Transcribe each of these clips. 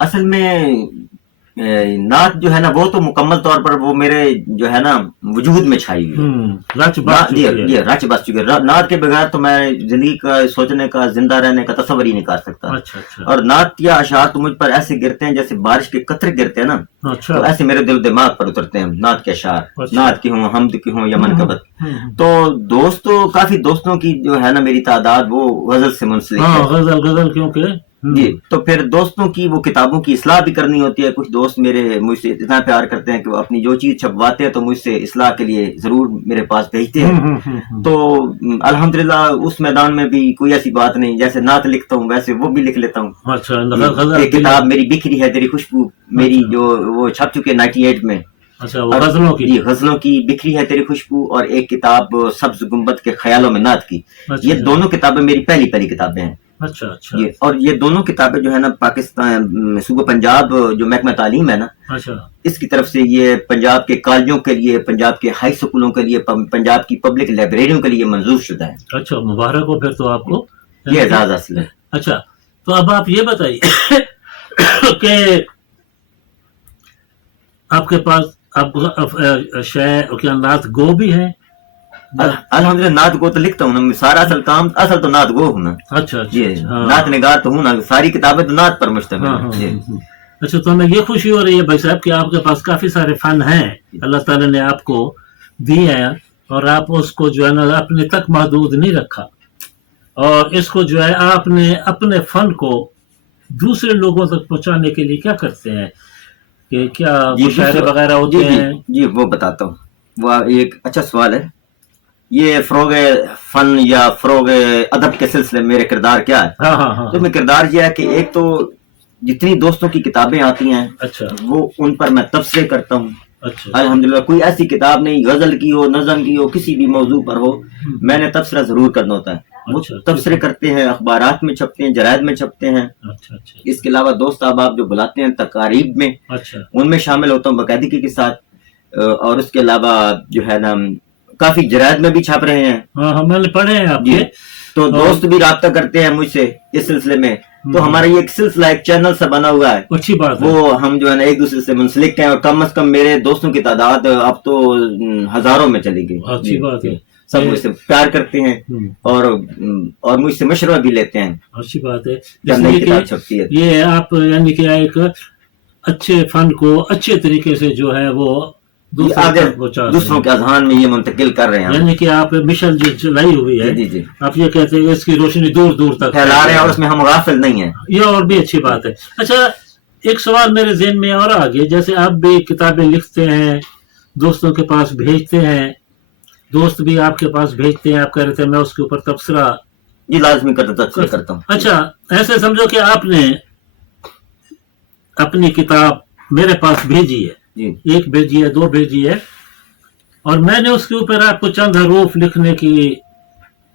اصل میں نعت جو ہے نا وہ تو مکمل طور پر وہ میرے جو ہے نا وجود میں چھائی ہوئی رچ بس چکی ہے۔ یہ رچ بس چکی ہے۔ نعت کے بغیر تو میں زندگی کا سوچنے کا، زندہ رہنے کا تصور ہی نہیں کر سکتا۔ اچھا اچھا اور نعت یا اشعار تو مجھ پر ایسے گرتے ہیں جیسے بارش کے قطرے گرتے ہیں نا، اچھا تو ایسے میرے دل دماغ پر اترتے ہیں نعت کے اشعار، اچھا۔ نعت کی ہوں، حمد کی ہوں یا منقبت۔ تو کافی دوستوں کی جو ہے نا میری تعداد وہ غزل سے منسلک ہاں، ہے۔ غزل کیونکہ جی، تو پھر دوستوں کی وہ کتابوں کی اصلاح بھی کرنی ہوتی ہے۔ کچھ دوست میرے مجھ سے اتنا پیار کرتے ہیں کہ وہ اپنی جو چیز چھپواتے ہیں تو مجھ سے اصلاح کے لیے ضرور میرے پاس بھیجتے ہیں۔ تو الحمدللہ اس میدان میں بھی کوئی ایسی بات نہیں، جیسے نعت لکھتا ہوں ویسے وہ بھی لکھ لیتا ہوں۔ اچھا، ایک کتاب میری بکھری ہے تیری خوشبو، میری جو وہ چھپ چکے 98 میں، اچھا، وہ غزلوں کی۔ جی، غزلوں کی بکھری ہے تیری خوشبو، اور ایک کتاب سبز گنبد کے خیالوں میں نعت کی۔ اچھا یہ دونوں کتابیں میری پہلی کتابیں ہیں۔ اچھا اچھا یہ اور یہ دونوں کتابیں جو ہے نا پاکستان صوبہ پنجاب جو محکمہ تعلیم ہے نا، اچھا اس کی طرف سے یہ پنجاب کے کالجوں کے لیے، پنجاب کے ہائی سکولوں کے لیے، پنجاب کی پبلک لائبریریوں کے لیے منظور شدہ ہے۔ اچھا، مبارک ہو پھر تو آپ کو۔ یہ اعزاز حاصل ہے۔ اچھا، تو اب آپ یہ بتائیے کہ آپ کے پاس آپ شاعر کیا نعت گو بھی ہے؟ الحمدللہ نعت گو تو لکھتا ہوں نا، سارا اصل تو نعت گو ہوں نا۔ اچھا جی، اچھا، نعت نگار تو ہوں نا، ساری کتابیں تو نعت پر مشتمل ہاں ہیں۔ ہاں جی۔ اچھا، تو ہمیں یہ خوشی ہو رہی ہے بھائی صاحب کہ آپ کے پاس کافی سارے فن ہیں، اللہ تعالیٰ نے آپ کو دیے ہیں، اور آپ اس کو جو ہے نا اپنے تک محدود نہیں رکھا، اور اس کو جو ہے آپ نے اپنے فن کو دوسرے لوگوں تک پہنچانے کے لیے کیا کرتے ہیں؟ کہ کیا مشاعرے وغیرہ ہوتے ہیں؟ جی وہ بتاتا ہوں، وہ ایک اچھا سوال ہے۔ یہ فروغ فن یا فروغ ادب کے سلسلے میں میرے کردار کیا ہے؟ ہاں ہاں ہاں، تو میں کردار یہ ہے کہ ایک تو جتنی دوستوں کی کتابیں آتی ہیں اچھا وہ ان پر میں تبصرے کرتا ہوں۔ اچھا الحمدللہ کوئی ایسی کتاب نہیں، غزل کی ہو، نظم کی ہو، کسی بھی موضوع پر ہو، میں نے تبصرہ ضرور کرنا ہوتا ہے۔ وہ اچھا، تبصرے کرتے ہیں، اخبارات میں چھپتے ہیں، جرائد میں چھپتے ہیں۔ اچھا اچھا اس کے علاوہ دوست احباب جو بلاتے ہیں تقاریب میں، اچھا ان میں شامل ہوتا ہوں باقاعدگی کے ساتھ۔ اور اس کے علاوہ جو ہے نا کافی جرائد میں بھی چھاپ رہے ہیں۔ ہاں ہاں، میں نے پڑھے ہیں آپ کے۔ تو دوست بھی رابطہ کرتے ہیں مجھ سے اس سلسلے میں۔ تو ہمارا یہ ایک سلسلہ، ایک چینل سا بنا ہوا ہے، اچھی بات ہے۔ وہ ہم جو ہے نا ایک دوسرے سے منسلک ہیں، اور کم از کم میرے دوستوں کی تعداد اب تو ہزاروں میں چلی گئی۔ اچھی بات ہے، سب مجھ سے پیار کرتے ہیں اور مجھ سے مشورہ بھی لیتے ہیں اچھی بات ہے۔ جب نئی کتاب چھپتی ہے۔ یہ آپ یعنی کہ ایک اچھے فن کو اچھے طریقے سے جو ہے وہ آگے دوسروں کے اذہان میں یہ منتقل کر رہے ہیں، یعنی کہ آپ مشن جو چلائی ہوئی ہے، جی جی آپ یہ کہتے ہیں اس کی روشنی دور دور تک پھیلا رہے ہیں، اور اس میں ہم غافل نہیں ہیں۔ یہ اور بھی اچھی بات ہے۔ اچھا، ایک سوال میرے ذہن میں اور آگے، جیسے آپ بھی کتابیں لکھتے ہیں، دوستوں کے پاس بھیجتے ہیں، دوست بھی آپ کے پاس بھیجتے ہیں، آپ کہہ رہے تھے میں اس کے اوپر تبصرہ جی لازمی کرتا ہوں۔ اچھا، ایسے سمجھو کہ آپ نے اپنی کتاب میرے پاس بھیجی ہے، جی ایک بھیجی ہے، دو بھیجی ہے، اور میں نے اس کے اوپر آپ کو چند حروف لکھنے کی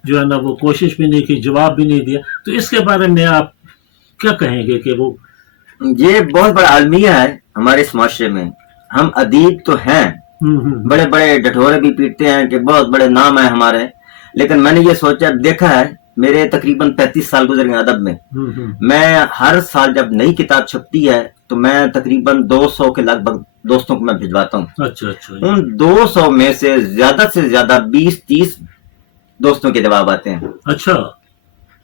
جو ہے نا وہ کوشش بھی نہیں کی، جواب بھی نہیں دیا، تو اس کے بارے میں آپ کیا کہیں گے کہ وہ یہ بہت بڑا المیہ ہے ہمارے اس معاشرے میں۔ ہم ادیب تو ہیں، بڑے بڑے ڈھٹورے بھی پیٹتے ہیں کہ بہت بڑے نام ہیں ہمارے، لیکن میں نے یہ سوچا، دیکھا ہے، میرے تقریباً 35 سال گزر گئے ادب میں۔ میں ہر سال جب نئی کتاب چھپتی ہے تو میں تقریباً 200 کے لگ بھگ دوستوں کو میں بھجواتا ہوں۔ اچھا اچھا، ان 200 میں سے زیادہ 20-30 دوستوں کے جواب آتے ہیں۔ اچھا،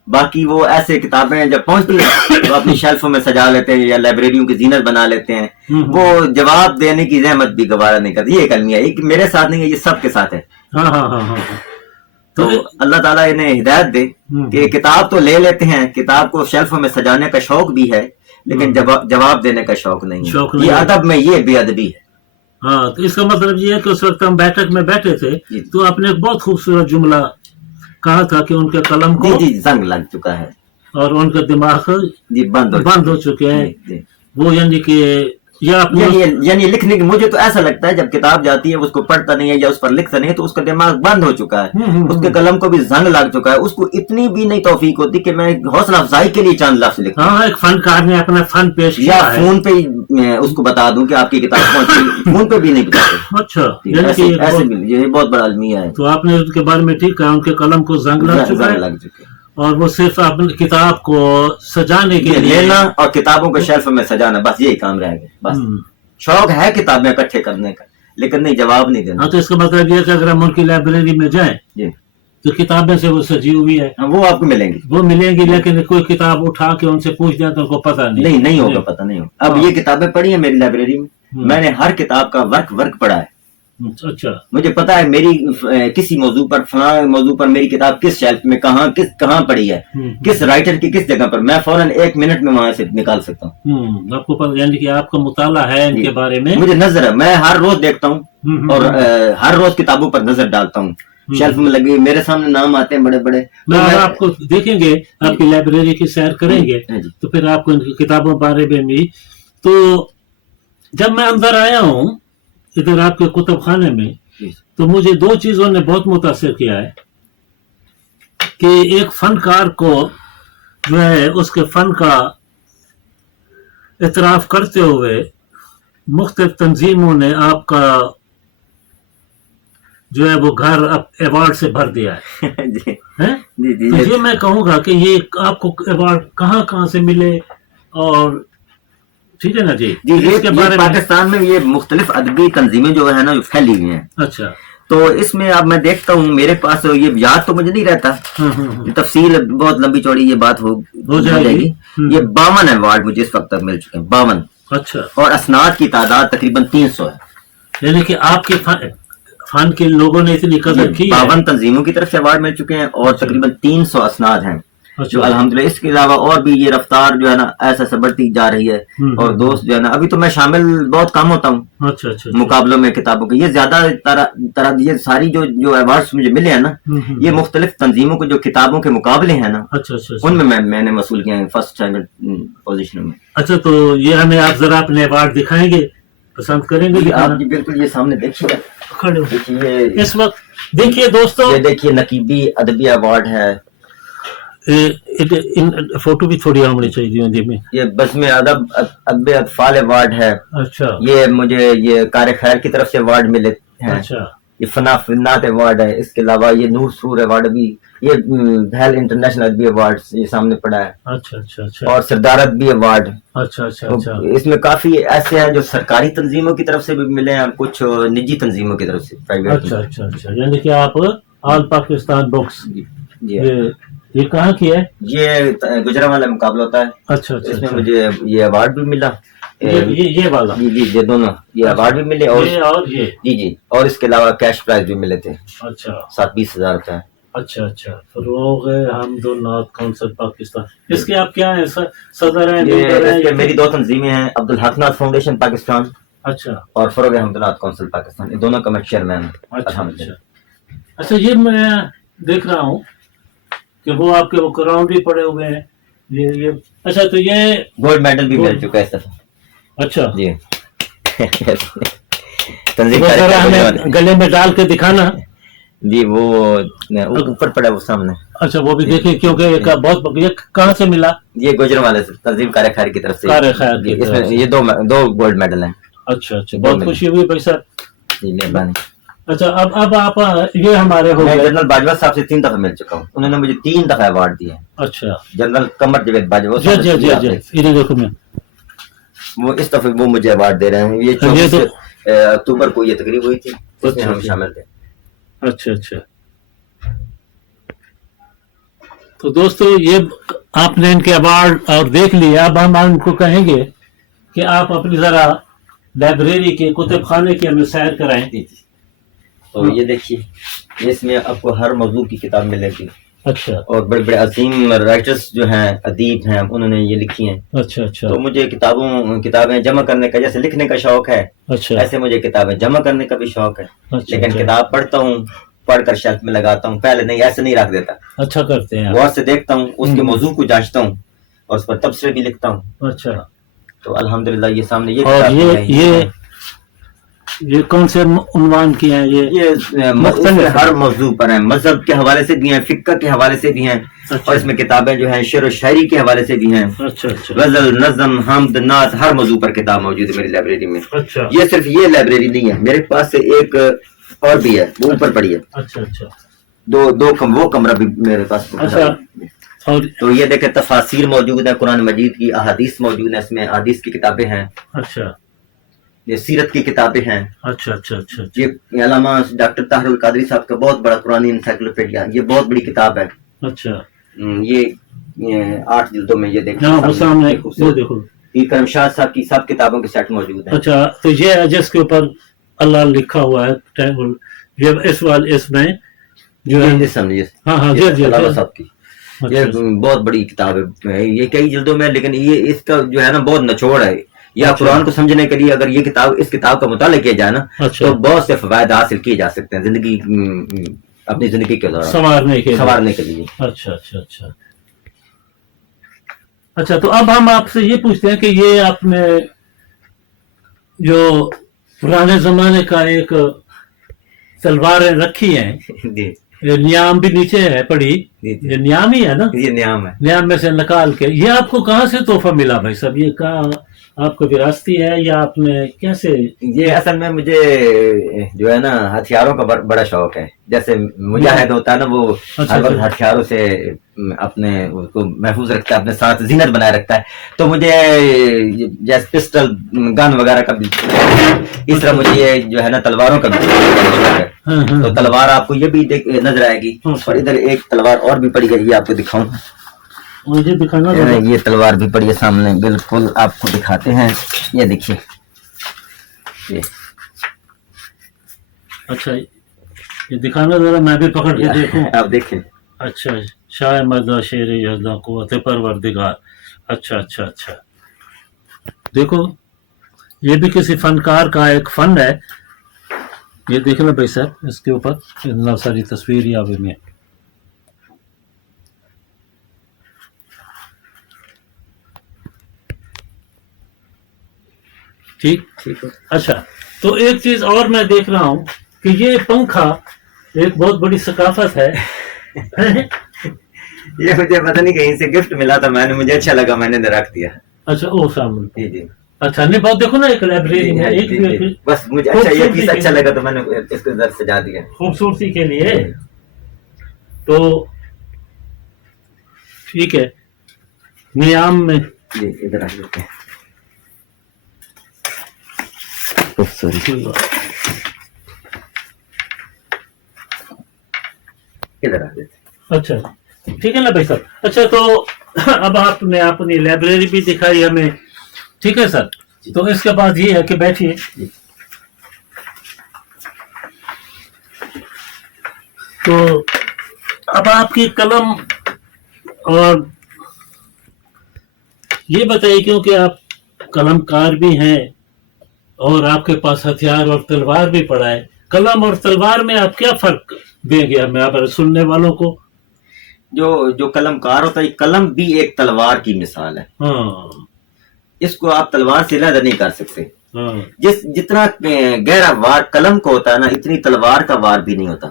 باقی وہ ایسے کتابیں جب پہنچتی ہیں تو اپنی شیلفوں میں سجا لیتے ہیں یا لائبریریوں کی زینت بنا لیتے ہیں، وہ جواب دینے کی زحمت بھی گوارا نہیں کرتی۔ یہ ایک المیہ ہے، یہ میرے ساتھ نہیں ہے، یہ سب کے ساتھ ہے۔ ہاں ہاں ہاں ہاں، تو اللہ تعالیٰ انہیں ہدایت دے کہ کتاب تو لے لیتے ہیں، کتاب کو شیلفوں میں سجانے کا شوق بھی ہے، لیکن جواب دینے کا شوق نہیں ہے۔ یہ ادب میں یہ بے ادبی ہے۔ ہاں، تو اس کا مطلب یہ ہے کہ اس وقت ہم بیٹھک میں بیٹھے تھے تو آپ نے ایک بہت خوبصورت جملہ کہا تھا کہ ان کے قلم کو جی زنگ لگ چکا ہے، اور ان کا دماغ جی بند ہو چکے ہیں۔ جی وہ یعنی کہ یعنی لکھنے کی، مجھے تو ایسا لگتا ہے جب کتاب جاتی ہے اس کو پڑھتا نہیں ہے یا اس پر لکھتا نہیں ہے تو اس کا دماغ بند ہو چکا ہے، اس کے قلم کو بھی زنگ لگ چکا ہے، اس کو اتنی بھی نہیں توفیق ہوتی کہ میں حوصلہ افزائی کے لیے چند لفظ لکھوں۔ ہاں، ایک فنکار نے اپنا فن پیش کیا یا ہے، فون پہ میں اس کو بتا دوں کہ آپ کی کتاب پہنچی، فون پہ بھی نہیں بتاتے۔ اچھا، یعنی کہ ایسے بھی یہ بہت بڑا المیہ ہے۔ تو آپ نے ان کے بارے میں ٹھیک کہا، ان کے قلم کو زنگ لگ چکا ہے، لگ چکے اور وہ صرف اپنی کتاب کو سجانے کے یہ لیے لینا اور کتابوں کو شیلف میں سجانا، بس یہی کام رہ گیا. بس شوق ہے کتابیں اکٹھے کرنے کا، لیکن نہیں جواب نہیں دینا. ہاں تو اس کا مطلب یہ کہ اگر ہم ان کی لائبریری میں جائیں جی تو کتابیں سے وہ سجی ہوئی ہے، وہ آپ کو ملیں گی. وہ ملیں گی، لیکن کوئی کتاب اٹھا کے ان سے پوچھ دیں تو ان کو پتہ نہیں ہوگا، پتہ نہیں ہوگا. اب یہ کتابیں پڑھی ہیں میری لائبریری میں، میں نے ہر کتاب کا ورک پڑھا ہے. اچھا، مجھے پتا ہے میری کسی موضوع پر، فلاں موضوع پر میری کتاب کس شیلف میں کہاں پڑی ہے، کس رائٹر کی کس جگہ پر، میں فوراً 1 منٹ میں وہاں سے نکال سکتا ہوں. آپ کو پتہ، یعنی کہ آپ کا مطالعہ ہے ان کے بارے میں. مجھے نظر ہے، میں ہر روز دیکھتا ہوں اور ہر روز کتابوں پر نظر ڈالتا ہوں. شیلف میں لگی ہوئی میرے سامنے نام آتے ہیں بڑے بڑے. میں آپ کو دیکھیں گے، آپ کی لائبریری کی سیر کریں گے تو پھر آپ کو ان کی کتابوں بارے میں بھی. تو جب میں اندر آیا ہوں ادھر آپ کے کتب خانے میں، تو مجھے 2 چیزوں نے بہت متاثر کیا ہے کہ ایک فنکار کو جو ہے اس کے فن کا اعتراف کرتے ہوئے مختلف تنظیموں نے آپ کا جو ہے وہ گھر ایوارڈ سے بھر دیا ہے. تو یہ میں کہوں گا کہ یہ آپ کو ایوارڈ کہاں سے ملے، اور ٹھیک ہے نا جی اس کے بارے میں پاکستان میں یہ مختلف ادبی تنظیمیں جو ہے نا پھیلی ہوئی ہیں. اچھا، تو اس میں اب میں دیکھتا ہوں میرے پاس یہ یاد تو مجھے نہیں رہتا، تفصیل بہت لمبی چوڑی یہ بات ہو جائے گی. یہ 52 ایوارڈ مجھے اس وقت تک مل چکے ہیں، 52. اچھا، اور اسناد کی تعداد تقریباً 300 ہے. یعنی کہ آپ کے فن کے لوگوں نے اتنی قدر کی. 52 تنظیموں کی طرف سے ایوارڈ مل چکے ہیں اور تقریباً 300 اسناد ہیں جو الحمدللہ. اس کے علاوہ اور بھی یہ رفتار جو ہے نا ایسا بڑھتی جا رہی ہے. اور دوست جو ہے نا، ابھی تو میں شامل بہت کم ہوتا ہوں مقابلوں میں کتابوں کے. یہ زیادہ طرح یہ ساری جو ایوارڈز مجھے ملے ہیں نا، یہ مختلف تنظیموں کے جو کتابوں کے مقابلے ہیں نا، ان میں نے وصول کیا ہے، فرسٹ سیکنڈ پوزیشن میں. اچھا، تو یہ ہمیں آپ ذرا اپنے ایوارڈ دکھائیں گے، پسند کریں گے؟ آپ جی بالکل، یہ سامنے دیکھیے اس وقت. دیکھیے دوستو، یہ دیکھیے نقیبی ادبی ایوارڈ ہے. فوٹو بھی تھوڑی ہونی چاہیے. یہ بزم ادب اطفال ایوارڈ ہے. اچھا، یہ مجھے یہ کار خیر کی طرف سے ایوارڈ ملے ہیں. اچھا، یہ فنات ایوارڈ ہے. اس کے علاوہ یہ نور سرور ایوارڈ بھی، یہ بھیل انٹرنیشنل ادبی ایوارڈ یہ سامنے پڑا ہے. اچھا، اور سردار ادبی ایوارڈ. اچھا. اس میں کافی ایسے ہیں جو سرکاری تنظیموں کی طرف سے بھی ملے ہیں اور کچھ نجی تنظیموں کی طرف سے پرائیویٹ. اچھا، یعنی کہ آپ آل پاکستان بکس، جی یہ کہاں کی ہے؟ یہ گجرانوالہ مقابلہ ہوتا ہے. اچھا، اس میں مجھے یہ ایوارڈ بھی ملا. یہ والا؟ جی یہ دونوں یہ ایوارڈ بھی ملے اور یہ جی اور اس کے علاوہ کیش پرائز بھی ملے تھے. اچھا، 20,000 روپے. اچھا. فروغ حمد النعت کونسل پاکستان، اس کے آپ کیا ہیں؟ صدر ہیں؟ میری 2 تنظیمیں ہیں، عبدالحق نعت فاؤنڈیشن پاکستان اچھا اور فروغ حمد النعت کونسل پاکستان. یہ دونوں کا میں چیئرمین ہوں. اچھا، یہ میں دیکھ رہا ہوں کہ وہ آپ کے وہ کراؤنڈ بھی پڑے ہوئے ہیں. یہ اچھا، تو یہ گولڈ میڈل بھی مل چکا ہے اس دفعہ. اچھا جی گلے میں ڈال کے دکھانا. جی وہ اوپر پڑا وہ سامنے. اچھا، وہ بھی دیکھیں کیونکہ بہت. یہ کہاں سے ملا؟ یہ گوجرانوالے سے، تنظیم کار خیر کی طرف سے. اس میں یہ 2 گولڈ میڈل ہیں. اچھا، بہت خوشی ہوئی بھائی صاحب. جی مہربانی. اچھا، اب آپ یہ ہمارے ہو گئے. جنرل باجوہ صاحب سے 3 دفعہ مل چکا ہوں. انہوں نے مجھے 3 دفعہ ایوارڈ دیا. اچھا، جنرل قمر جاوید باجوہ جی دیکھو میں وہ اس دفعہ وہ مجھے ایوارڈ دے رہے ہیں. یہ 24 اکتوبر کو یہ تقریب ہوئی تھی، اس میں ہم شامل تھے. اچھا. تو دوستو، یہ آپ نے ان کے ایوارڈ اور دیکھ لیا. اب ہم ان کو کہیں گے کہ آپ اپنی ذرا لائبریری کے کتب خانے کی ہمیں سیر کرائیں. تو یہ دیکھیے، اس میں آپ کو ہر موضوع کی کتاب ملے گی. اچھا، اور بڑے بڑے عظیم رائٹرز جو ہیں، ادیب ہیں، انہوں نے یہ لکھی ہیں. اچھا. تو مجھے کتابیں جمع کرنے کا، جیسے لکھنے کا شوق ہے، ایسے مجھے کتابیں جمع کرنے کا بھی شوق ہے. لیکن کتاب پڑھتا ہوں، پڑھ کر شیلف میں لگاتا ہوں. پہلے نہیں، ایسے نہیں رکھ دیتا. اچھا کرتے ہیں. غور سے دیکھتا ہوں، اس کے موضوع کو جانچتا ہوں اور اس پر تبصرے بھی لکھتا ہوں. اچھا. تو الحمدللہ یہ سامنے یہ کون سے عنوان کی ہیں؟ یہ مختلف ہر موضوع پر ہیں. مذہب کے حوالے سے بھی ہیں، فقہ کے حوالے سے بھی ہیں. اور اس میں کتابیں جو ہیں شعر و شاعری کے حوالے سے بھی ہیں. غزل، نظم، حمد، نعت، ہر موضوع پر کتاب موجود ہے میری لائبریری میں. یہ صرف یہ لائبریری نہیں ہے، میرے پاس سے ایک اور بھی ہے، وہ اوپر پڑی ہے. اچھا. دو وہ کمرہ بھی میرے پاس. اور تو یہ دیکھیں تفاسیر موجود ہے قرآن مجید کی، احادیث موجود ہیں، اس میں احادیث کی کتابیں ہیں، اچھا یہ سیرت کی کتابیں ہیں. اچھا اچھا اچھا اچھا یہ علامہ ڈاکٹر طاہر القادری صاحب کا بہت بڑا قرآن انسائکلوپیڈیا، یہ بہت بڑی کتاب ہے. اچھا یہ 8 جلدوں میں، یہ دیکھیں ہاں وہ سامنے وہ دیکھو. پیر کرم شاہ صاحب کی سب کتابوں کے سیٹ موجود ہیں. اچھا تو یہ ہے جس کے اوپر اللہ لکھا ہوا ہے، یہ اس میں جو ہے ہاں ہاں جی جی علامہ صاحب کی یہ بہت بڑی کتاب ہے، یہ کئی جلدوں میں، لیکن یہ اس کا جو ہے نا بہت نچوڑ ہے. یا قرآن کو سمجھنے کے لیے اگر یہ اس کتاب کا مطالعہ کیا جائے نا تو بہت سے فوائد حاصل کیے جا سکتے ہیں زندگی، اپنی زندگی کے دوران سنوارنے کے لیے. اچھا اچھا اچھا اچھا. تو اب ہم آپ سے یہ پوچھتے ہیں کہ یہ آپ نے جو پرانے زمانے کا ایک تلواریں رکھی ہیں، یہ نیام بھی نیچے ہے پڑی، یہ نیام ہی ہے نا؟ یہ نیام ہے. نیام میں سے نکال کے یہ آپ کو کہاں سے تحفہ ملا بھائی صاحب؟ یہ کہاں آپ کو وراثتی ہے یا آپ نے کیسے؟ یہ اصل میں مجھے جو ہے نا ہتھیاروں کا بڑا شوق ہے. جیسے مجاہد ہوتا ہے نا، وہ ہر وقت ہتھیاروں سے اپنے کو محفوظ رکھتا ہے، اپنے ساتھ زینت بنائے رکھتا ہے. تو مجھے جیسے پسٹل گن وغیرہ کا بھی، اس طرح مجھے یہ جو ہے نا تلواروں کا بھی شوق ہے. تو تلوار آپ کو یہ بھی نظر آئے گی، اور ادھر ایک تلوار اور بھی پڑی ہے، یہ آپ کو دکھاؤں. مجھے دکھانا، یہ تلوار بھی پڑی ہے سامنے، بالکل آپ کو دکھاتے ہیں. یہ دیکھیے، اچھا یہ دکھانا ذرا، میں بھی پکڑ کے دیکھوں. آپ دیکھیں. اچھا شاہ مردہ شیر یزداں قوت پروردگار. اچھا اچھا اچھا دیکھو، یہ بھی کسی فنکار کا ایک فن ہے. یہ دیکھ لو بھائی صاحب، اس کے اوپر اتنا ساری تصویر یا میں ٹھیک. اچھا تو ایک چیز اور میں دیکھ رہا ہوں کہ یہ پنکھا ایک بہت بڑی ثقافت ہے. یہ مجھے پتہ نہیں کہیں سے گفٹ ملا تھا، مجھے اچھا لگا، میں نے رکھ دیا. اچھا او سامنے. جی جی. اچھا نہیں بہت دیکھو نا، ایک لائبریری میں ایک بس مجھے اچھا یہ پیس اچھا لگا تو میں نے اس کو ادھر سجا دیا خوبصورتی کے لیے. تو ٹھیک ہے، نیام میں جی ادھر آ جاتے ہیں. ادھر آ جاتے. اچھا ٹھیک ہے نا بھائی صاحب. اچھا تو اب آپ نے اپنی لائبریری بھی دکھائی ہمیں، ٹھیک ہے سر. تو اس کے بعد یہ ہے کہ بیٹھیے. تو اب آپ کی قلم، اور یہ بتائیے کیونکہ آپ قلم کار بھی ہیں اور آپ کے پاس ہتھیار اور تلوار بھی پڑا ہے، قلم اور تلوار میں آپ کیا فرق دیں گے ہمیں آپ سننے والوں کو؟ جو قلم کار ہوتا ہے، قلم بھی ایک تلوار کی مثال ہے. ہاں، اس کو آپ تلوار سے علیحدہ نہیں کر سکتے. ہاں جتنا گہرا وار قلم کو ہوتا ہے نا، اتنی تلوار کا وار بھی نہیں ہوتا.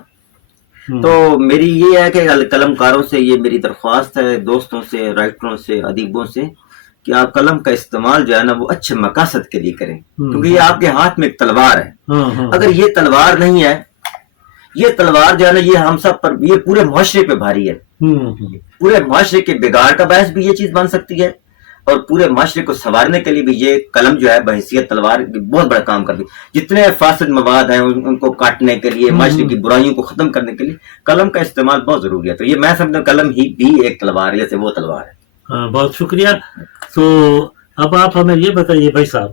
تو میری یہ ہے کہ قلم کاروں سے یہ میری درخواست ہے، دوستوں سے، رائٹروں سے، ادیبوں سے، کہ آپ قلم کا استعمال جو ہے نا وہ اچھے مقاصد کے لیے کریں، کیونکہ یہ آپ کے ہاتھ میں ایک تلوار ہے. اگر یہ تلوار نہیں ہے، یہ تلوار جو ہے نا یہ ہم سب پر، یہ پورے معاشرے پہ بھاری ہے. پورے معاشرے کے بگاڑ کا باعث بھی یہ چیز بن سکتی ہے، اور پورے معاشرے کو سنوارنے کے لیے بھی یہ قلم جو ہے بحیثیت تلوار بہت بڑا کام کرتی ہے. جتنے فاسد مواد ہیں ان کو کاٹنے کے لیے، معاشرے کی برائیوں کو ختم کرنے کے لیے قلم کا استعمال بہت ضروری ہے. تو یہ میں سمجھتا ہوں قلم ہی بھی ایک تلوار ہے، جیسے وہ تلوار ہے. ہاں بہت شکریہ. تو اب آپ ہمیں یہ بتائیے بھائی صاحب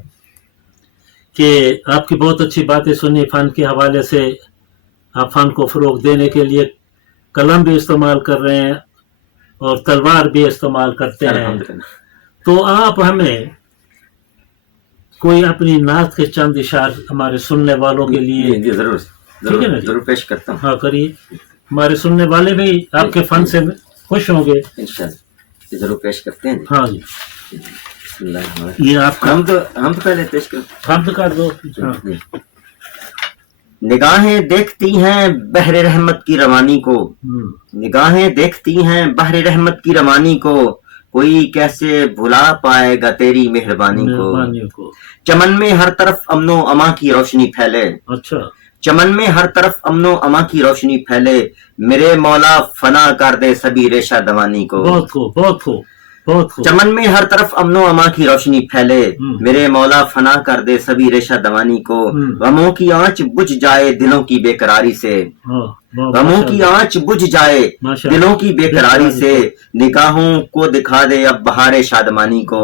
کہ آپ کی بہت اچھی باتیں سنی فن کے حوالے سے، آپ فن کو فروغ دینے کے لیے قلم بھی استعمال کر رہے ہیں اور تلوار بھی استعمال کرتے ہیں. تو آپ ہمیں کوئی اپنی نعت کے چند اشعار ہمارے سننے والوں کے لیے ضرور ٹھیک ہے نا جی؟ ضرور پیش کرتا ہوں. ہاں کریے، ہمارے سننے والے بھی آپ کے فن سے خوش ہوں گے. انشاءاللہ ضرور پیش کرتے ہیں. ہاں جی، بسم اللہ الرحمن الرحیم. یہ آپ کا ہم تو پہلے پیش کرتے ہم تو کر دو. نگاہیں دیکھتی ہیں بحر رحمت کی روانی کو، نگاہیں دیکھتی ہیں بحر رحمت کی روانی کو، کوئی کیسے بھلا پائے گا تیری مہربانی کو. چمن میں ہر طرف امن و امان کی روشنی پھیلے، اچھا چمن میں ہر طرف امن و اما کی روشنی پھیلے، میرے مولا فنا کر دے سبھی ریشہ دوانی کو. بہت خوب، بہت خوب، بہت خوب. چمن میں ہر طرف امن و اما کی روشنی پھیلے، میرے مولا فنا کر دے سبھی ریشہ دوانی کو. غموں کی آنچ بجھ جائے دلوں کی بے قراری سے، غموں کی آنچ بجھ جائے دلوں کی بے قراری سے، نگاہوں کو دکھا دے اب بہار شادمانی کو.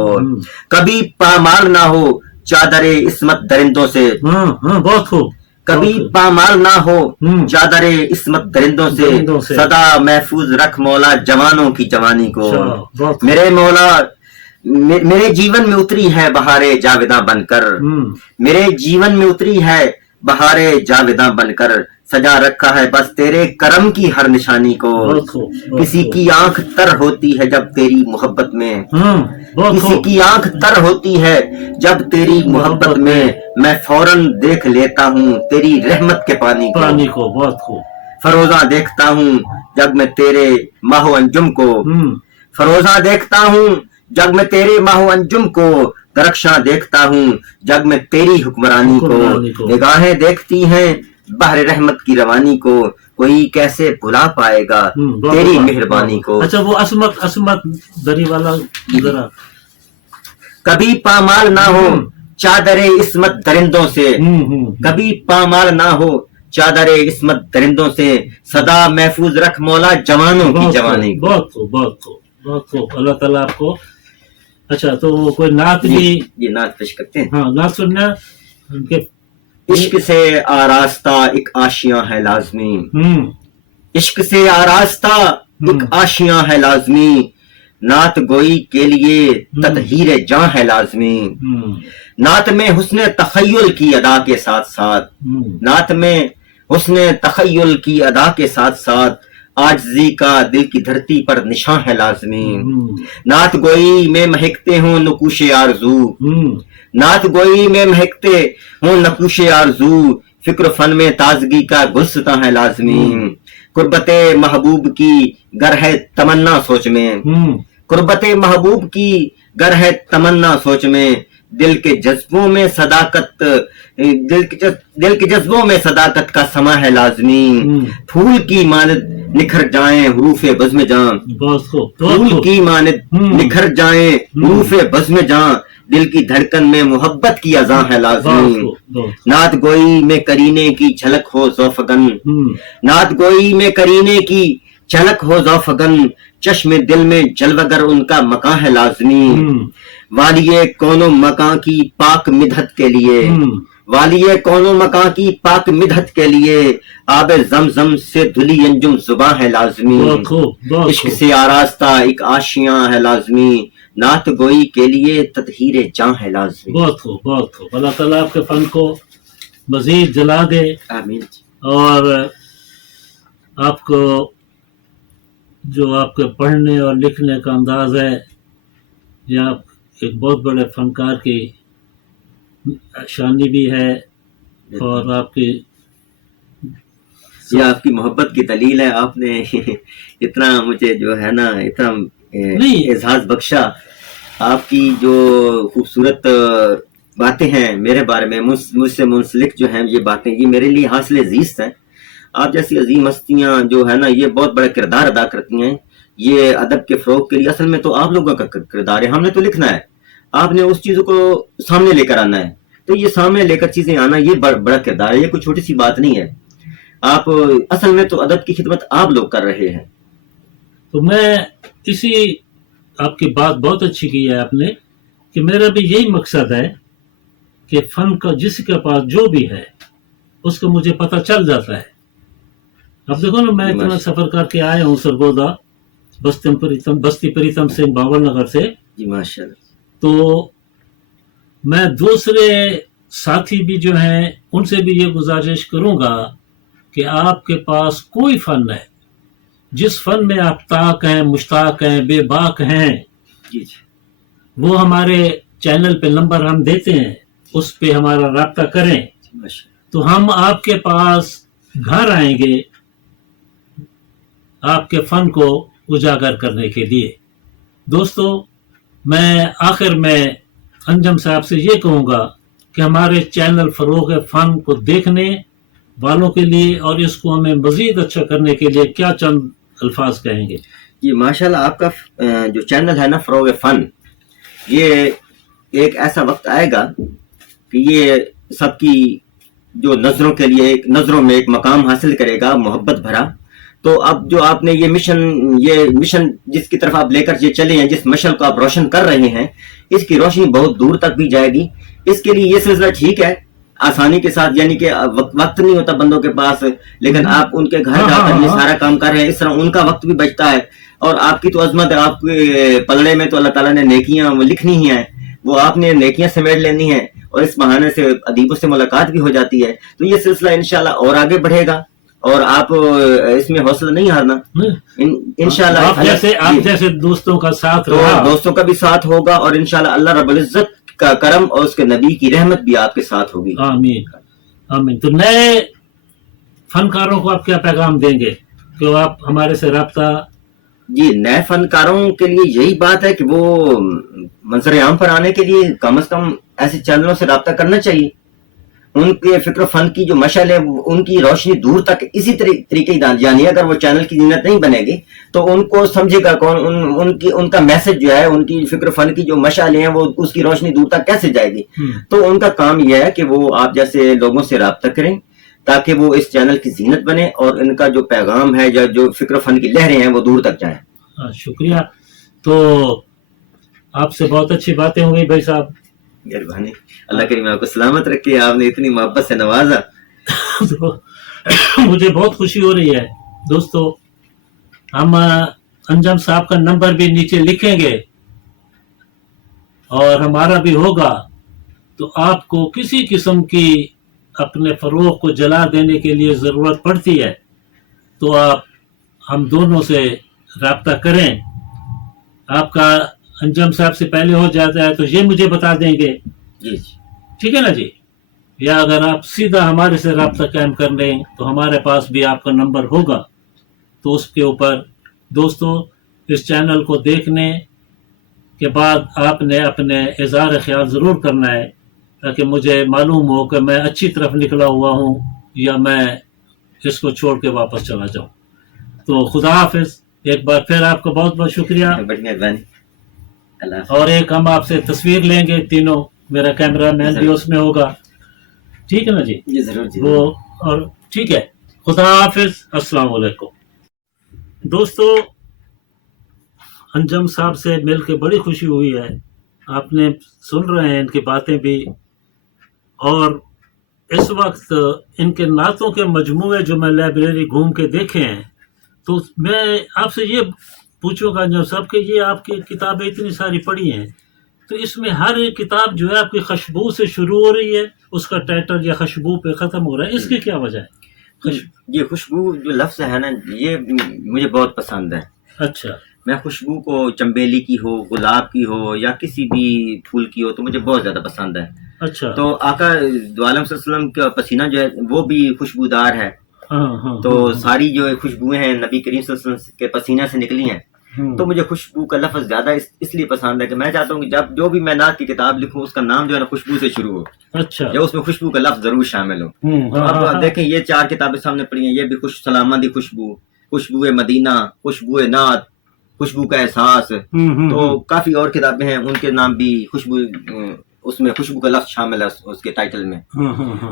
کبھی پامال نہ ہو چادر عصمت درندوں سے، بہت خوب. کبھی پامال نہ ہو چادر عصمت درندوں سے، سدا محفوظ رکھ مولا جوانوں کی جوانی کو. میرے مولا میرے جیون میں اتری ہے بہارے جاویداں بن کر، میرے جیون میں اتری ہے بہارے جاویداں بن کر، سجا رکھا ہے بس تیرے کرم کی ہر نشانی کو. کسی کی آنکھ تر ہوتی ہے جب تیری محبت میں، کسی کی آنکھ تر ہوتی ہے جب تیری محبت میں فوراً دیکھ لیتا ہوں تیری رحمت کے پانی کو. بہت خوب. فروزاں دیکھتا ہوں جب میں تیرے ماہ و انجم کو، فروزاں دیکھتا ہوں جب میں تیرے ماہ و انجم کو، درخشاں دیکھتا ہوں جب میں تیری حکمرانی کو. نگاہیں دیکھتی ہیں بحر رحمت کی روانی کو، کوئی کیسے بھلا پائے گا تیری مہربانی کو. اچھا وہ عصمت دری والا ذرا. کبھی پامال نہ ہو چادر عصمت درندوں سے، کبھی پامال نہ ہو چادر عصمت درندوں سے، سدا محفوظ رکھ مولا جوانوں کی جوانی کو. بہت خوب، بہت خوب، بہت خوب. اللہ تعالیٰ آپ کو. اچھا تو کوئی نعت بھی یہ نعت پیش کرتے ہیں. ہاں نعت سننا. عشق سے آراستہ ایک آشیاں ہے لازمی، عشق سے آراستہ ایک آشیاں ہے لازمی، نعت گوئی کے لیے تطہیر جاں ہے لازمی. نعت میں حسن تخیل کی ادا کے ساتھ ساتھ، نعت میں حسن تخیل کی ادا کے ساتھ ساتھ عاجزی کا دل کی دھرتی پر نشاں ہے لازمی. نعت گوئی میں مہکتے ہوں نقوش آرزو، نعت گوئی میں مہکتے ہوں نقوش آرزو، فکر فن میں تازگی کا گلستاں ہے لازمی. قربت محبوب کی گر ہے تمنا سوچ میں، قربت محبوب کی گر ہے تمنا سوچ میں، دل کے جذبوں میں صداقت، دل کے جذبوں میں صداقت کا سما ہے لازمی. پھول کی مانند نکھر جائیں حروف بزم جاں، پھول کی مانند نکھر جائیں حروف بزم جاں، دل کی دھڑکن میں محبت کی اذاں ہے لازمی. نعت گوئی میں کرینے کی جھلک ہو ذوفگن، نعت گوئی میں کرینے کی جھلک ہو ذوفگن، چشم دل میں جلوگر ان کا مکان ہے لازمی. والیے کون و مکان کی پاک مدحت کے لیے، والیے کون و مکان کی پاک مدحت کے لیے، آب زمزم سے دھلی انجم زباں ہے لازمی. عشق سے آراستہ ایک آشیاں ہے لازمی، نعت گوئی کے لیے تطہیر جاں ہے لازمی. بہت خوب، بہت خوب. اللہ تعالیٰ آپ کے فن کو مزید جلا دے. آمین. اور آپ کو جو آپ کے پڑھنے اور لکھنے کا انداز ہے، یہ آپ ایک بہت بڑے فنکار کی شانی بھی ہے، اور آپ کی یہ آپ کی محبت کی دلیل ہے. آپ نے اتنا مجھے جو ہے نا اتنا اعزاز بخشا. آپ کی جو خوبصورت باتیں ہیں میرے بارے میں، مجھ سے منسلک جو ہیں یہ باتیں، یہ میرے لیے حاصل عزیز ہیں. آپ جیسی عظیم ہستیاں جو ہے نا یہ بہت بڑا کردار ادا کرتی ہیں یہ ادب کے فروغ کے لیے. اصل میں تو آپ لوگوں کا کردار ہے، ہم نے تو لکھنا ہے، آپ نے اس چیزوں کو سامنے لے کر آنا ہے. تو یہ سامنے لے کر چیزیں آنا یہ بڑا کردار ہے، یہ کوئی چھوٹی سی بات نہیں ہے. آپ اصل میں تو ادب کی خدمت آپ لوگ کر رہے ہیں. تو میں اسی آپ کی بات بہت اچھی کی ہے آپ نے، کہ میرا بھی یہی مقصد ہے کہ فن کا جس کے پاس جو بھی ہے اس کو مجھے پتہ چل جاتا ہے. اب دیکھو نا، میں اتنا سفر کر کے آیا ہوں سرگودا، بستی پریتم سے، باول نگر سے. جی ماشاء اللہ. تو میں دوسرے ساتھی بھی جو ہیں ان سے بھی یہ گزارش کروں گا کہ آپ کے پاس کوئی فن ہے، جس فن میں آپ تاک ہیں، مشتاق ہیں، بے باک ہیں، وہ ہمارے چینل پہ نمبر ہم دیتے ہیں، اس پہ ہمارا رابطہ کریں تو ہم آپ کے پاس گھر آئیں گے آپ کے فن کو اجاگر کرنے کے لیے. دوستو، میں آخر میں انجم صاحب سے یہ کہوں گا کہ ہمارے چینل فروغ فن کو دیکھنے، والوں کے لیے اور اس کو ہمیں مزید اچھا کرنے کے لیے کیا چند الفاظ کہیں گے؟ یہ ماشاءاللہ آپ کا جو چینل ہے نا فروغ فن، یہ ایک ایسا وقت آئے گا کہ یہ سب کی جو نظروں کے لیے نظروں میں ایک مقام حاصل کرے گا محبت بھرا. تو اب جو آپ نے یہ مشن جس کی طرف آپ لے کر یہ چلے ہیں، جس مشعل کو آپ روشن کر رہے ہیں، اس کی روشنی بہت دور تک بھی جائے گی. اس کے لیے یہ سلسلہ ٹھیک ہے آسانی کے ساتھ، یعنی کہ وقت نہیں ہوتا بندوں کے پاس، لیکن آپ ان کے گھر جا کر یہ سارا کام کر رہے ہیں، اس طرح ان کا وقت بھی بچتا ہے. اور آپ کی تو عظمت ہے، آپ کے پلڑے میں تو اللہ تعالیٰ نے نیکیاں لکھنی ہی ہیں، وہ آپ نے نیکیاں سمیٹ لینی ہیں، اور اس بہانے سے ادیبوں سے ملاقات بھی ہو جاتی ہے. تو یہ سلسلہ انشاءاللہ اور آگے بڑھے گا، اور آپ اس میں حوصلہ نہیں ہارنا انشاءاللہ. آپ جیسے دوستوں کا ساتھ تو دوستوں کا بھی ساتھ ہوگا، اور انشاءاللہ اللہ رب العزت کا کرم اور اس کے نبی کی رحمت بھی آپ کے ساتھ ہوگی. آمین آمین. تو نئے فنکاروں کو آپ کیا پیغام دیں گے کہ آپ ہمارے سے رابطہ؟ جی، نئے فنکاروں کے لیے یہی بات ہے کہ وہ منظر عام پر آنے کے لیے کم از کم ایسے چینلوں سے رابطہ کرنا چاہیے. ان کے فکر و فن کی جو مشعل ہے ان کی روشنی دور تک اسی طریقے جانی. اگر وہ چینل کی زینت نہیں بنے گی تو ان کو سمجھے گا کون؟ ان کا میسج جو ہے، ان کی فکر و فن کی جو مشعل ہیں، وہ اس کی روشنی دور تک کیسے جائے گی؟ تو ان کا کام یہ ہے کہ وہ آپ جیسے لوگوں سے رابطہ کریں تاکہ وہ اس چینل کی زینت بنے، اور ان کا جو پیغام ہے یا جو فکر و فن کی لہریں ہیں وہ دور تک جائیں. شکریہ. تو آپ سے بہت اچھی باتیں ہوئی بھائی صاحب. مہربانی، اللہ کریم آپ کو سلامت رکھے. آپ نے اتنی محبت سے نوازا. مجھے بہت خوشی ہو رہی ہے. دوستو، ہم انجم صاحب کا نمبر بھی نیچے لکھیں گے اور ہمارا بھی ہوگا. تو آپ کو کسی قسم کی اپنے فروغ کو جلا دینے کے لیے ضرورت پڑتی ہے تو آپ ہم دونوں سے رابطہ کریں. آپ کا انجم صاحب سے پہلے ہو جاتا ہے تو یہ مجھے بتا دیں گے. جی ٹھیک ہے نا جی. یا اگر آپ سیدھا ہمارے سے رابطہ قائم کر لیں تو ہمارے پاس بھی آپ کا نمبر ہوگا. تو اس کے اوپر دوستو، اس چینل کو دیکھنے کے بعد آپ نے اپنے اظہار خیال ضرور کرنا ہے تاکہ مجھے معلوم ہو کہ میں اچھی طرف نکلا ہوا ہوں یا میں اس کو چھوڑ کے واپس چلا جاؤں. تو خدا حافظ. ایک بار پھر آپ کا بہت بہت شکریہ. بڑی مہربانی. اور ایک ہم آپ سے تصویر لیں گے تینوں، میرا کیمرہ مین بھی اس میں ہوگا. ٹھیک ہے نا جی؟ جی ضرور. وہ اور ٹھیک ہے. خدا حافظ. السلام علیکم. دوستو، انجم صاحب سے مل کے بڑی خوشی ہوئی ہے. آپ نے سن رہے ہیں ان کی باتیں بھی، اور اس وقت ان کے نعتوں کے مجموعے جو میں لائبریری گھوم کے دیکھے ہیں، تو میں آپ سے یہ پوچھوں گا انجم صاحب کہ یہ آپ کی کتابیں اتنی ساری پڑھی ہیں، تو اس میں ہر ایک کتاب جو ہے آپ کی خوشبو سے شروع ہو رہی ہے، اس کا ٹائٹل یا خوشبو پہ ختم ہو رہا ہے. اس کی کیا وجہ ہے؟ یہ خوشبو جو لفظ ہے نا، یہ مجھے بہت پسند ہے. اچھا. میں خوشبو کو چمبیلی کی ہو، گلاب کی ہو، یا کسی بھی پھول کی ہو، تو مجھے بہت زیادہ پسند ہے. اچھا. تو آقا دو عالم صلی اللہ علیہ وسلم کا پسینہ جو ہے وہ بھی خوشبودار ہے. تو ساری جو خوشبوئیں ہیں نبی کریم صلی اللہ علیہ وسلم کے پسینے سے نکلی ہیں. تو مجھے خوشبو کا لفظ زیادہ اس لیے پسند ہے کہ میں چاہتا ہوں کہ جب جو بھی میں نعت کی کتاب لکھوں اس کا نام جو ہے نا خوشبو سے شروع ہو. اچھا. یا اس میں خوشبو کا لفظ ضرور شامل ہو. اب دیکھیں یہ 4 کتابیں سامنے پڑھی ہیں، یہ بھی سلامہ دی خوشبو، خوشبو مدینہ، خوشبو نعت، خوشبو کا احساس. تو کافی اور کتابیں ہیں، ان کے نام بھی خوشبو، اس میں خوشبو کا لفظ شامل ہے اس کے ٹائٹل میں.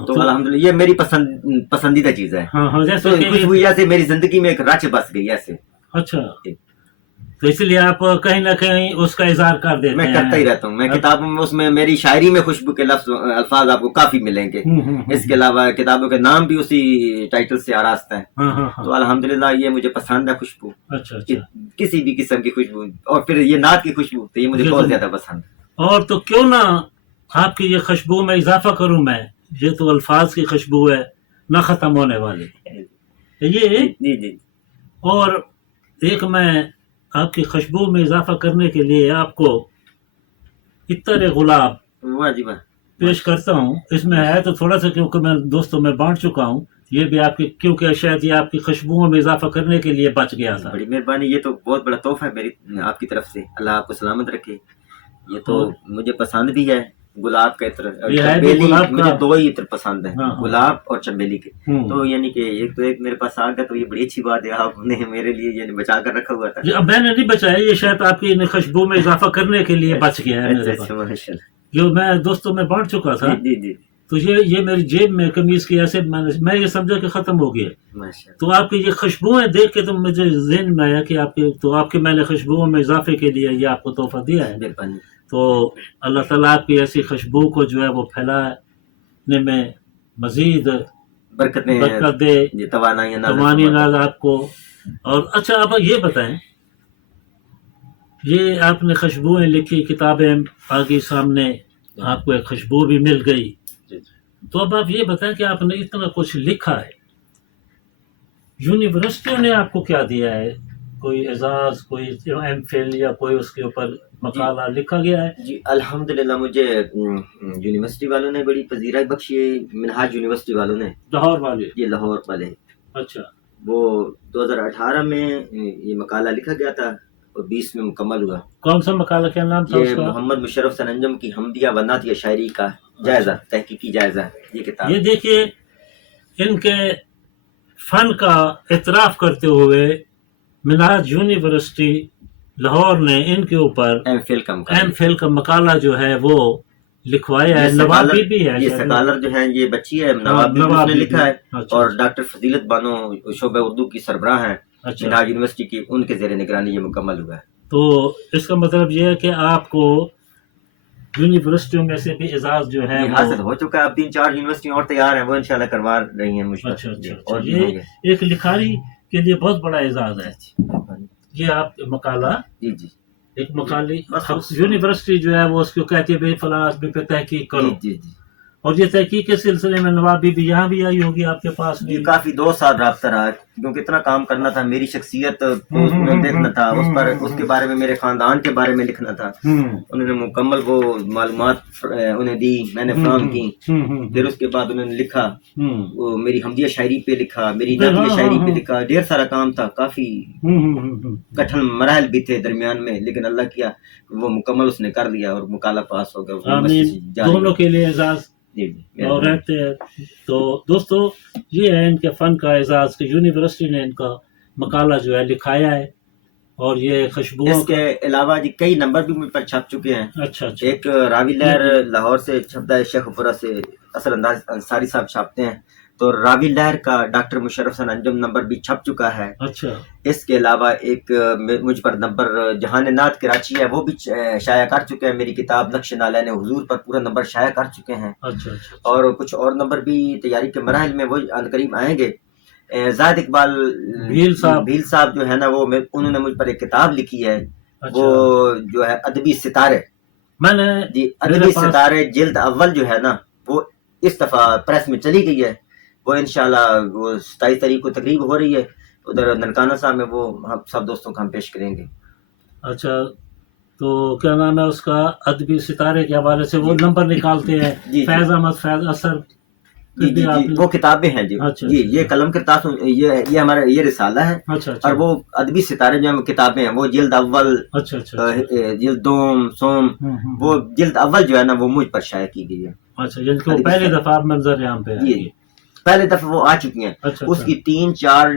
تو الحمدللہ یہ میری پسندیدہ چیز ہے. تو خوشبو سے میری زندگی میں ایک رچ بس گئی ایسے. اچھا. تو اس لیے آپ کہیں نہ کہیں اس کا اظہار کر دیتے ہیں. میں کرتا ہی رہتا ہوں. میں کتابوں میں، اس میں میری شاعری میں خوشبو کے الفاظ آپ کو کافی ملیں گے. اس کے علاوہ کتابوں کے نام بھی اسی ٹائٹل سے آراستہ ہے. تو الحمدللہ یہ مجھے پسند ہے خوشبو. اچھا. کسی بھی قسم کی خوشبو، اور پھر یہ نعت کی خوشبو تو یہ مجھے بہت زیادہ پسند ہے. اور تو کیوں نہ آپ کی یہ خوشبو میں اضافہ کروں میں. یہ تو الفاظ کی خوشبو ہے نہ ختم ہونے والی یہ. جی. اور ایک میں آپ کی خوشبو میں اضافہ کرنے کے لیے آپ کو عطر گلاب پیش کرتا ہوں. اس میں ہے تو تھوڑا سا، کیونکہ میں دوستوں میں بانٹ چکا ہوں. یہ بھی آپ کی، کیونکہ شاید یہ آپ کی خوشبوؤں میں اضافہ کرنے کے لیے بچ گیا تھا. بڑی مہربانی. یہ تو بہت بڑا تحفہ ہے میری آپ کی طرف سے. اللہ آپ کو سلامت رکھے. یہ تو مجھے پسند بھی ہے. گلاب کا عطر اور یہ ہے بھی چمیلی، گلاب مجھے کا؟ دو ہی عطر پسند ہیں، ہاں، ہاں۔ گلاب اور چمیلی کے۔ ہوں۔ تو یعنی کہ ایک میرے پاس آ گیا تو یہ بڑی اچھی بات ہے، آپ نے میرے لیے یعنی بچا کر رکھا ہوا تھا۔ اب میں نے نہیں بچایا، یہ شاید آپ کی خوشبو میں اضافہ کرنے کے لیے بچ گیا ہے اچھا میرے پاس، اچھا، ماشاء اللہ، جو میں دوستوں میں بانٹ چکا تھا۔ جی جی جی، تو یہ میری جیب میں قمیض کی ایسے میں یہ سمجھا کہ ختم ہو گیا۔ ماشاء اللہ، تو آپ کی یہ خوشبوئیں دیکھ کے تو مجھے ذہن میں آیا کہ آپ کے میں نے خوشبوؤں میں اضافے کے لیے یہ آپ کو تحفہ دیا ہے۔ مہربانی، تو اللہ تعالیٰ آپ کی ایسی خوشبو کو جو ہے وہ پھیلانے میں مزید برکتیں برکت دے، جی، توانائیاں نازل توانی فرماتا ناز آپ کو۔ اور اچھا آپ یہ بتائیں، یہ آپ نے خوشبوئیں لکھی، کتابیں آگے سامنے، آپ کو ایک خوشبو بھی مل گئی، جی۔ تو اب آپ یہ بتائیں کہ آپ نے اتنا کچھ لکھا ہے، یونیورسٹیوں نے آپ کو کیا دیا ہے؟ کوئی اعزاز، کوئی ایم فل یا کوئی اس کے اوپر مقالہ لکھا گیا ہے؟ جی الحمدللہ مجھے یونیورسٹی والوں نے بڑی پذیرائی بخشی ہے، منہاج یونیورسٹی والوں نے، لاہور والے؟ یہ لاہور والے، اچھا، وہ 2018 میں یہ مقالہ لکھا گیا تھا اور 20 میں مکمل ہوا۔ کون سا مقالہ، کیا نام تھا اس یہ کا؟ محمد مشرف سنجم کی حمدیہ و نعتیہ شاعری کا جائزہ، تحقیقی جائزہ، یہ کتاب۔ یہ دیکھیے، ان کے فن کا اعتراف کرتے ہوئے منہاج یونیورسٹی لاہور نے ان کے اوپر ایم فل کا مقالہ، ایم فل کا مقالہ جو ہے وہ لکھوایا ہے۔ یہ نواب سکالر- بی بھی ہے یہ شاید۔ سکالر جو ہیں یہ بچی ہے نواب بی نواب نے بی لکھا ہے، اچھا، اور ڈاکٹر فضیلت بانو شعبہ اردو کی سربراہ ہیں اچھا۔ منہاج یونیورسٹی کی، ان کے زیر نگرانی یہ مکمل ہوا ہے۔ تو اس کا مطلب یہ ہے کہ آپ کو یونیورسٹیوں میں سے بھی اعزاز جو ہے یہ حاصل ہو چکا ہے، اب 3-4 یونیورسٹیاں اور تیار ہیں، وہ انشاءاللہ کروا رہی ہیں مجھ پر، اچھا اچھا اور اچھا، بھی ہوں یہ گے۔ ایک لکھاری کے لیے بہت بڑا اعزاز ہے۔ یہ آپ کے مقالہ، جی جی ایک مقالی بس- یونیورسٹی جو ہے وہ اس کو کہتی ہے بھائی فلاں آدمی پہ تحقیق کرو، جی جی، اور یہ تحقیق کے سلسلے میں نواب بی یہاں بھی آئی ہوگی آپ کے پاس بھی؟ یہ کافی 2 سال رابطہ رہا، کیونکہ اتنا کام کرنا تھا، میری شخصیت کو اس میں دیکھنا تھا، اس پر اس کے بارے میں، میرے خاندان کے بارے میں لکھنا تھا۔ انہوں نے مکمل وہ معلومات انہیں دی، میں نے فراہم کی، پھر اس کے بعد انہوں نے لکھا، وہ میری حمدیہ شاعری پہ لکھا، میری نعتیہ شاعری پہ لکھا، ڈھیر سارا کام تھا، کافی کٹھن مراحل بھی تھے درمیان میں، لیکن اللہ کیا وہ مکمل اس نے کر دیا اور مقالہ پاس ہو گیا۔ آمین، دونوں کے لیے اعزاز جی جی، اور رہتے ہیں۔ تو دوستو، یہ ہے ان کے فن کا اعزاز کہ یونیورسٹی نے ان کا مقالہ جو ہے لکھایا ہے، اور یہ خوشبوؤں اس کے علاوہ جی کئی نمبر بھی مجھ پر چھپ چکے ہیں۔ اچھا اچھا، ایک راوی لہر لاہور سے چھپتا ہے، شیخ پورہ سے اثر انداز انصاری صاحب چھاپتے ہیں، تو راوی لہر کا ڈاکٹر مشرف حسن انجم نمبر بھی چھپ چکا ہے۔ اچھا اس کے علاوہ ایک مجھ پر نمبر جہان نعت کراچی ہے، وہ بھی شائع کر چکے ہیں، میری کتاب نقش نالین حضور پر پورا نمبر شائع کر چکے ہیں، اچھا اچھا، اور کچھ اور نمبر بھی تیاری کے مراحل میں، وہ عنقریب آئیں گے۔ زاہد اقبال بھیل صاحب جو ہے نا، وہ انہوں نے مجھ پر ایک کتاب لکھی ہے، وہ جو ہے ادبی ستارے، میں نے جی ادبی ستارے جلد اول جو ہے نا، وہ اس دفعہ پریس میں چلی گئی ہے، وہ انشاءاللہ وہ 27 تاریخ کو تقریب ہو رہی ہے ادھر ننکانہ صاحب میں، وہ ہم سب دوستوں کو ہم پیش کریں گے۔ اچھا، تو کیا نام ہے اس کا، ادبی ستارے کے حوالے سے وہ نمبر نکالتے ہیں، فیض احمد، فیض اثر، جی جی جی، وہ کتابیں ہیں جی، جی یہ قلم کرتاس، یہ ہمارا یہ رسالہ ہے، اور وہ ادبی ستارے جو کتابیں ہیں، وہ جلد اول، جلد دوم، سوم، وہ جلد اول جو ہے نا وہ مجھ پر شائع کی گئی ہے۔ اچھا، جن کو پہلی دفعہ آپ منظر یہاں پہ جی پہلے دفعہ وہ آ چکی ہیں، اس کی 3، 4،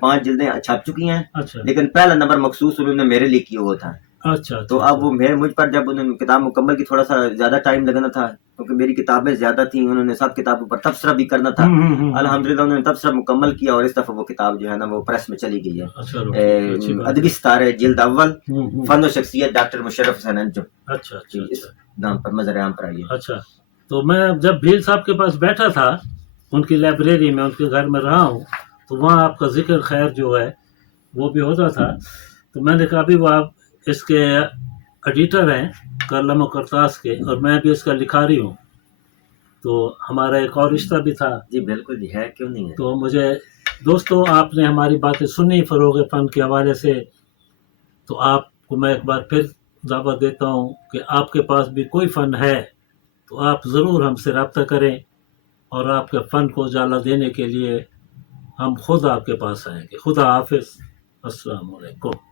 5 جلدیں چھپ چکی ہیں، لیکن پہلا نمبر مخصوص انہوں نے میرے لیے کیا ہوا تھا۔ اچھا، تو اب وہ مجھ پر جب انہوں نے کتاب مکمل کی، تھوڑا سا زیادہ ٹائم لگنا تھا، کیونکہ میری کتابیں زیادہ تھیں، انہوں نے سب کتابوں پر تبصرہ بھی کرنا تھا، الحمدللہ انہوں نے تبصرہ مکمل کیا، اور اس دفعہ وہ کتاب جو ہے نا وہ پریس میں چلی گئی ہے، ادبی ستارے جلد اول، فن و شخصیت ڈاکٹر مشرف حسن انجم، اس نام پر مظہر عام پر آئی ہے۔ اچھا، تو میں جب بھیل صاحب کے پاس بیٹھا تھا، ان کی لائبریری میں، ان کے گھر میں رہا ہوں، تو وہاں آپ کا ذکر خیر جو ہے وہ بھی ہوتا تھا، تو میں نے کہا بھی وہ آپ اس کے ایڈیٹر ہیں قلم و کرتاس کے، اور میں بھی اس کا لکھاری ہوں، تو ہمارا ایک اور رشتہ بھی تھا۔ جی بالکل جی، ہے کیوں نہیں ہے۔ تو مجھے دوستو، آپ نے ہماری باتیں سنی فروغ فن کے حوالے سے، تو آپ کو میں ایک بار پھر دعوت دیتا ہوں کہ آپ کے پاس بھی کوئی فن ہے تو آپ ضرور ہم سے رابطہ کریں، اور آپ کے فن کو اجالا دینے کے لیے ہم خود آپ کے پاس آئیں گے۔ خدا حافظ، السلام علیکم۔